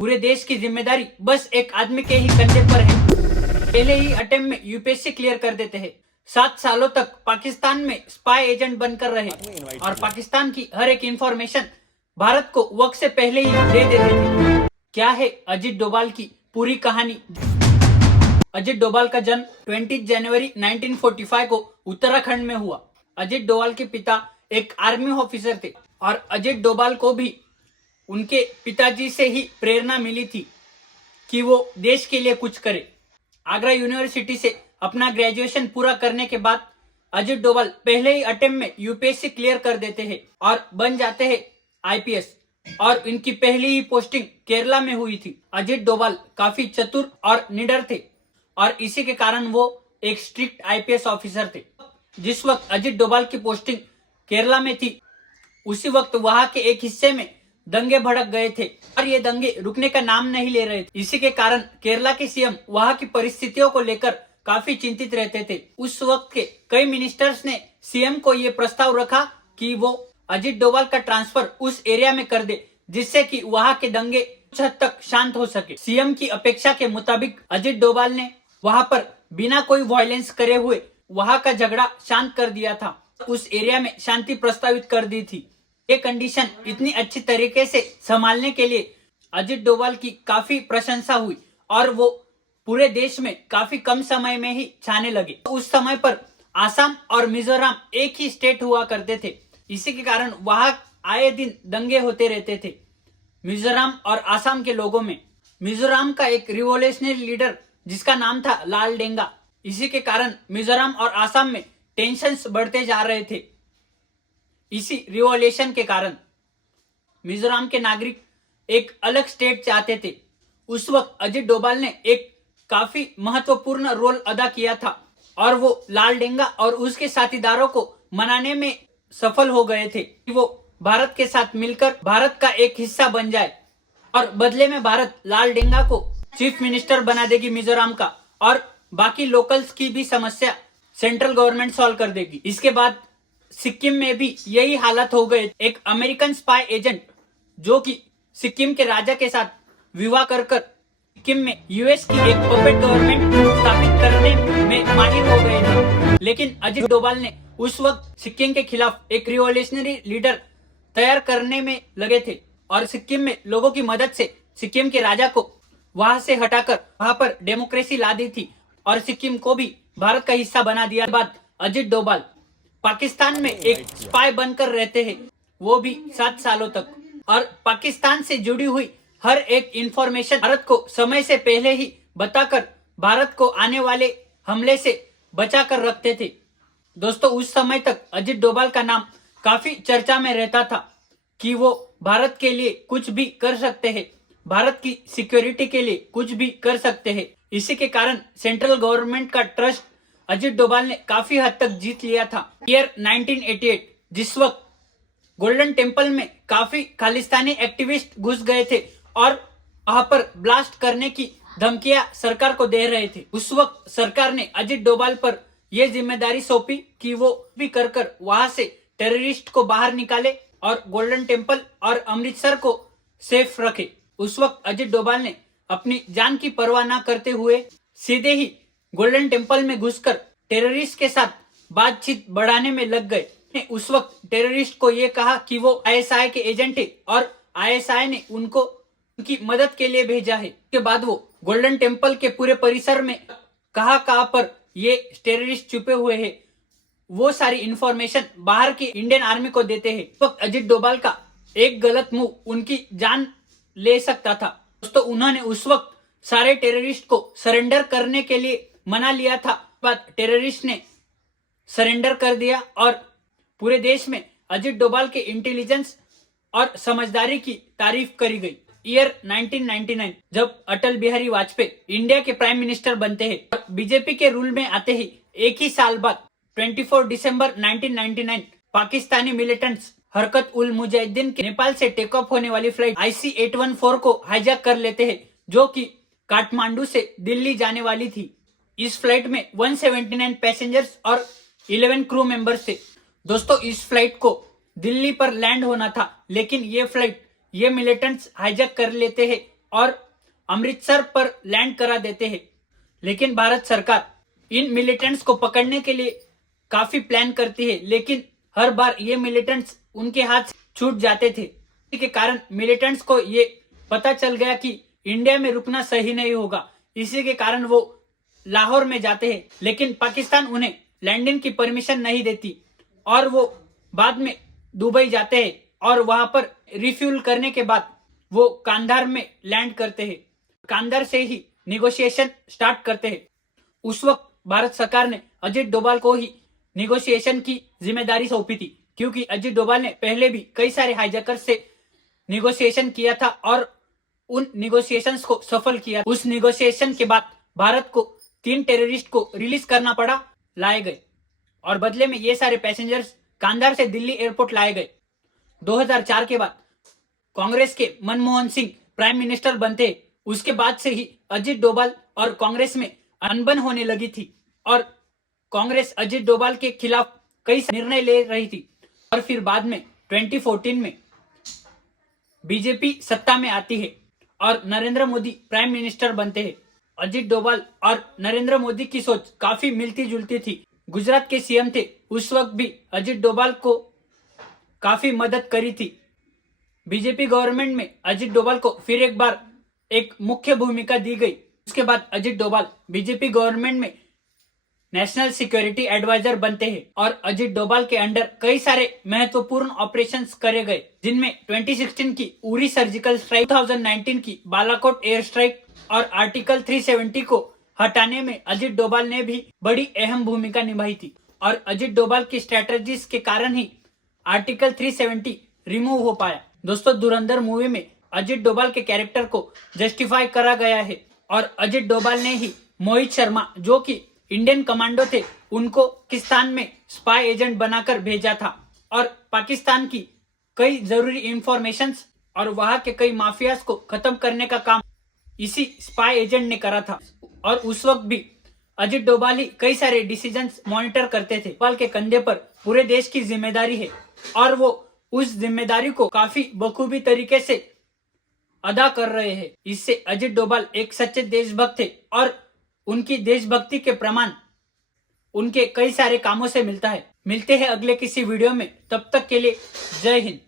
पूरे देश की जिम्मेदारी बस एक आदमी के ही कंधे पर है। पहले ही अटेम्प्ट में यूपीएससी क्लियर कर देते हैं। 7 सालों तक पाकिस्तान में स्पाई एजेंट बनकर रहे और पाकिस्तान की हर एक इंफॉर्मेशन भारत को वक्त से पहले ही दे देते थे। क्या है अजीत डोभाल की पूरी कहानी? अजीत डोभाल का जन्म 20 जनवरी 1945 को उत्तराखंड में हुआ। अजीत डोभाल के पिता एक आर्मी ऑफिसर थे और अजीत डोभाल को भी उनके पिताजी से ही प्रेरणा मिली थी कि वो देश के लिए कुछ करे। आगरा यूनिवर्सिटी से अपना ग्रेजुएशन पूरा करने के बाद अजीत डोभाल पहले ही अटेम्प्ट में यूपीएससी क्लियर कर देते हैं और बन जाते हैं आईपीएस और इनकी पहली ही पोस्टिंग केरला में हुई थी। अजीत डोभाल काफी चतुर और निडर थे और इसी के कारण वो एक स्ट्रिक्ट आईपीएस ऑफिसर थे। जिस वक्त अजीत डोभाल की पोस्टिंग केरला में थी उसी वक्त वहां के एक हिस्से में दंगे भड़क गए थे और ये दंगे रुकने का नाम नहीं ले रहे थे। इसी के कारण केरला के सीएम वहां की परिस्थितियों को लेकर काफी चिंतित रहते थे। उस वक्त के कई मिनिस्टर्स ने सीएम को ये प्रस्ताव रखा कि वो अजीत डोभाल का ट्रांसफर उस एरिया में कर दे जिससे कि वहां के दंगे कुछ हद तक शांत हो सके। सीएम की अपेक्षा के मुताबिक अजीत डोभाल ने वहां पर बिना कोई वायलेंस करे हुए वहां का झगड़ा शांत कर दिया था। उस एरिया में शांति प्रस्तावित कर दी थी। ये कंडीशन इतनी अच्छी तरीके से संभालने के लिए अजीत डोभाल की काफी प्रशंसा हुई और वो पूरे देश में काफी कम समय में ही छाने लगे। उस समय पर आसाम और मिजोरम एक ही स्टेट हुआ करते थे। इसी के कारण वहां आए दिन दंगे होते रहते थे मिजोरम और आसाम के लोगों में। मिजोरम का एक रिवोल्यूशनरी लीडर जिसका नाम था लाल डेंगा। इसी के कारण मिजोरम और आसाम में टेंशन्स बढ़ते जा रहे थे। इसी रिवॉल्यूशन के कारण मिजोरम के नागरिक एक अलग स्टेट चाहते थे। उस वक्त अजीत डोभाल ने एक काफी महत्वपूर्ण रोल अदा किया था और वो लाल डेंगा और उसके साथीदारों को मनाने में सफल हो गए थे कि वो भारत के साथ मिलकर भारत का एक हिस्सा बन जाए और बदले में भारत लाल डेंगा को चीफ मिनिस्टर बना देगी मिजोरम का और बाकी लोकल्स की भी समस्या सेंट्रल गवर्नमेंट सॉल्व कर देगी। इसके बाद सिक्किम में भी यही हालत हो गए। एक अमेरिकन स्पाई एजेंट जो कि सिक्किम के राजा के साथ विवाह कर सिक्किम में यूएस की एक पपेट गवर्नमेंट स्थापित करने में माहिर हो गए थे। लेकिन अजीत डोभाल ने उस वक्त सिक्किम के खिलाफ एक रिवॉल्यूशनरी लीडर तैयार करने में लगे थे और सिक्किम में लोगों की मदद से सिक्किम के राजा को वहां से हटाकर वहां पर डेमोक्रेसी ला दी थी और सिक्किम को भी भारत का हिस्सा बना दिया। बाद अजीत डोभाल पाकिस्तान में एक स्पाई बनकर रहते हैं, वो भी 7 सालों तक, और पाकिस्तान से जुड़ी हुई हर एक इंफॉर्मेशन भारत को समय से पहले ही बताकर भारत को आने वाले हमले से बचा कर रखते थे। दोस्तों उस समय तक अजीत डोभाल का नाम काफी चर्चा में रहता था कि वो भारत के लिए कुछ भी कर सकते हैं, भारत की सिक्योरिटी के लिए कुछ भी कर सकते हैं। इसी के कारण सेंट्रल गवर्नमेंट का ट्रस्ट अजीत डोभाल ने काफी हद तक जीत लिया था। ईयर 1988 जिस वक्त गोल्डन टेम्पल में काफी खालिस्तानी एक्टिविस्ट घुस गए थे और वहां पर ब्लास्ट करने की धमकियां सरकार को दे रहे थे, उस वक्त सरकार ने अजीत डोभाल पर यह जिम्मेदारी सौंपी कि वो भी कर वहां से टेररिस्ट को बाहर निकाले और गोल्डन टेम्पल और अमृतसर को सेफ रखे। उस वक्त अजीत डोभाल ने अपनी जान की परवाह न करते हुए सीधे ही गोल्डन टेम्पल में घुसकर टेररिस्ट के साथ बातचीत बढ़ाने में लग गए। उस वक्त टेररिस्ट को ये कहा कि वो आईएसआई के एजेंट है और आईएसआई ने उनको उनकी मदद के लिए भेजा है। उसके बाद वो गोल्डन टेम्पल के पूरे परिसर में कहां पर ये टेररिस्ट छुपे हुए हैं वो सारी इंफॉर्मेशन बाहर की इंडियन आर्मी को देते हैं। उस वक्त अजीत डोभाल का एक गलत मूव उनकी जान ले सकता था। दोस्तों उन्होंने उस वक्त सारे टेररिस्ट को सरेंडर करने के लिए मना लिया था। बाद टेररिस्ट ने सरेंडर कर दिया और पूरे देश में अजीत डोभाल के इंटेलिजेंस और समझदारी की तारीफ करी गई। ईयर 1999 जब अटल बिहारी वाजपेयी इंडिया के प्राइम मिनिस्टर बनते हैं और बीजेपी के रूल में आते ही एक ही साल बाद 24 दिसंबर 1999 पाकिस्तानी मिलिटेंट्स हरकत उल मुजाहिदीन के नेपाल से टेक ऑफ होने वाली फ्लाइट IC-814 को हाईजैक कर लेते हैं जो कि काठमांडू से दिल्ली जाने वाली थी। इस फ्लाइट में 179 पैसेंजर्स और 11 क्रू मेंबर्स थे। दोस्तों इस फ्लाइट को दिल्ली पर लैंड होना था लेकिन ये फ्लाइट ये मिलिटेंट्स हाईजैक कर लेते हैं और अमृतसर पर लैंड करा देते हैं। लेकिन भारत सरकार इन मिलिटेंट्स को पकड़ने के लिए काफी प्लान करती है, लेकिन हर बार ये मिलिटेंट्स उनके हाथ से छूट जाते थे। इसी के कारण मिलिटेंट्स को ये पता चल गया कि इंडिया में रुकना सही नहीं होगा। इसी के कारण वो लाहौर में जाते हैं, लेकिन पाकिस्तान उन्हें लैंडिंग की परमिशन नहीं देती और वो बाद में दुबई जाते हैं और वहां पर रिफ्यूल करने के बाद वो कांधार में लैंड करते हैं। कांधार से ही निगोशिएशन स्टार्ट करते हैं। उस वक्त भारत सरकार ने अजित डोभाल को ही निगोशिएशन की जिम्मेदारी सौंपी थी, क्योंकि अजित डोभाल ने पहले भी कई सारे हाईजैकर्स से निगोशिएशन किया था और उन निगोशिएशंस को सफल किया। उस निगोशिएशन के बाद भारत को 3 टेररिस्ट को रिलीज करना पड़ा, लाए गए और बदले में ये सारे पैसेंजर्स कांधार से दिल्ली एयरपोर्ट लाए गए। 2004 के बाद कांग्रेस के मनमोहन सिंह प्राइम मिनिस्टर बनते, उसके बाद से ही अजित डोभाल और कांग्रेस में अनबन होने लगी थी और कांग्रेस अजित डोभाल के खिलाफ कई निर्णय ले रही थी। और फिर बाद में 2014 में बीजेपी सत्ता में आती है और नरेंद्र मोदी प्राइम मिनिस्टर बनते हैं। अजित डोभाल और नरेंद्र मोदी की सोच काफी मिलती जुलती थी। गुजरात के सीएम थे, उस वक्त भी अजित डोभाल को काफी मदद करी थी। बीजेपी गवर्नमेंट में अजित डोभाल को फिर एक बार एक मुख्य भूमिका दी गई। उसके बाद अजित डोभाल बीजेपी गवर्नमेंट में नेशनल सिक्योरिटी एडवाइजर बनते हैं और अजित डोभाल के अंडर कई सारे महत्वपूर्ण ऑपरेशंस करे गए, जिनमें 2016 की उरी सर्जिकल स्ट्राइक, 2019 की बालाकोट एयर स्ट्राइक और आर्टिकल 370 को हटाने में अजित डोभाल ने भी बड़ी अहम भूमिका निभाई थी। और अजित डोभाल की स्ट्रेटजीज के कारण ही आर्टिकल 370 रिमूव हो पाया। दोस्तों, धुरंधर मूवी में अजित डोभाल के कैरेक्टर को जस्टिफाई करा गया है और अजित डोभाल ने ही मोहित शर्मा, जो कि इंडियन कमांडो थे, उनको पाकिस्तान में स्पाई एजेंट बनाकर भेजा था और पाकिस्तान की कई जरूरी इंफॉर्मेशंस और वहां के कई माफियाज को खत्म करने का काम इसी स्पाई एजेंट ने करा था। और उस वक्त भी अजित डोभाल ही कई सारे डिसीजंस मॉनिटर करते थे। डोभाल के कंधे पर पूरे देश की जिम्मेदारी है और वो उस जिम्मेदारी को काफी बखूबी तरीके से अदा कर रहे हैं। इससे अजित डोभाल एक सच्चे देशभक्त थे और उनकी देशभक्ति के प्रमाण उनके कई सारे कामों से मिलता है। मिलते हैं अगले किसी वीडियो में, तब तक के लिए जय हिंद।